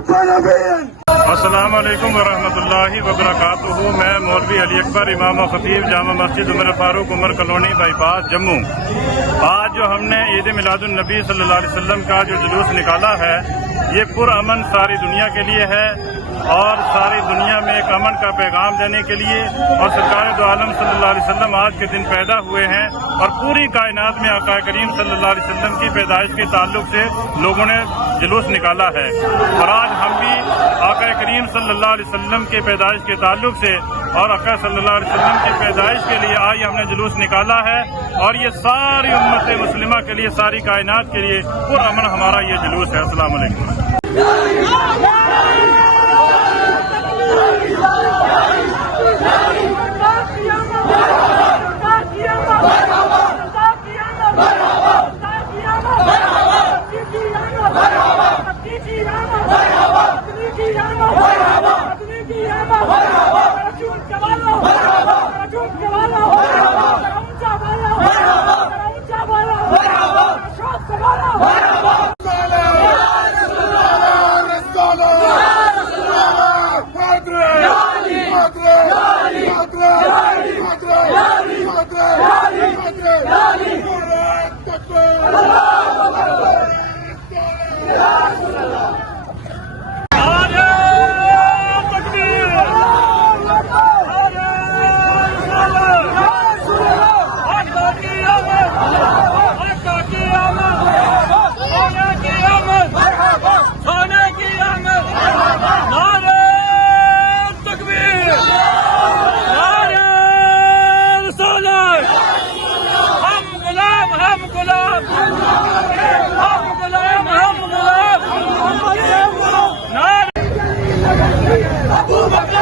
السلام علیکم ورحمۃ اللہ وبرکاتہ۔ میں مولوی علی اکبر امام و خطیب جامع مسجد عمر فاروق عمر کالونی بائی پاس جموں۔ آج جو ہم نے عید میلاد النبی صلی اللہ علیہ وسلم کا جو جلوس نکالا ہے، یہ پرامن ساری دنیا کے لیے ہے اور ساری دنیا میں ایک امن کا پیغام دینے کے لیے، اور سرکار دو عالم صلی اللہ علیہ وسلم آج کے دن پیدا ہوئے ہیں اور پوری کائنات میں آقا کریم صلی اللہ علیہ وسلم کی پیدائش کے تعلق سے لوگوں نے جلوس نکالا ہے، اور آج ہم بھی آقا کریم صلی اللہ علیہ وسلم کے پیدائش کے تعلق سے اور آقا صلی اللہ علیہ وسلم کی پیدائش کے لیے آج ہم نے جلوس نکالا ہے، اور یہ ساری امت مسلمہ کے لیے، ساری کائنات کے لیے پرامن ہمارا یہ جلوس ہے۔ السلام علیکم۔ Abu Bakr